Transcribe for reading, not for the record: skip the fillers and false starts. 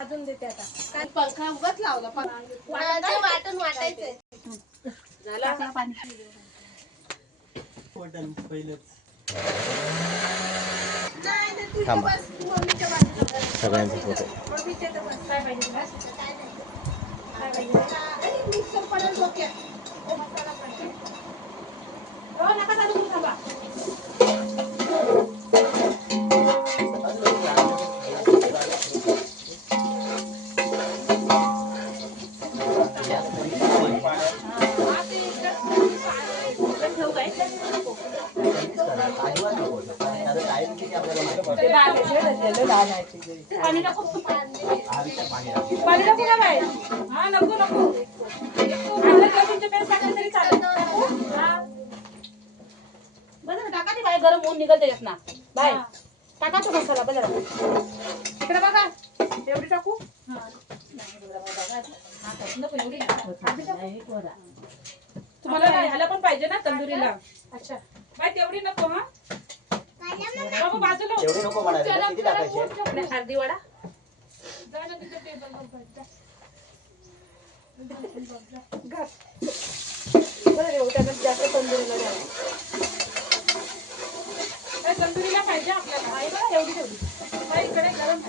अजून देते आता काय पंखा उगाच लावला वाटून वाटायचंय झालं पाणी वाटण पहिलंच थांबा सगळ्यांचा फोटो काय पाहिजे तुला काय पाहिजे मिक्सर पडेल डोक्यात हो नका चालू करू थांबा पाणी टाकू ना बाई हा नको नको तरी चालेल बरं टाका ते बाय गरम होऊन निघल त्याच्यात ना बाय टाका तो मसाला बरं इकडे बघा एवढी टाकू तुम्हाला ह्याला पण पाहिजे ना तंदुरीला अच्छा बाय तेवढी नको हा बाबा बाजूला एवढे नको म्हणाले किती टाकायचे अर्धी वडा जास्त तंदुरीला पाहिजे आपल्याला एवढी ठेवली इकडे गरम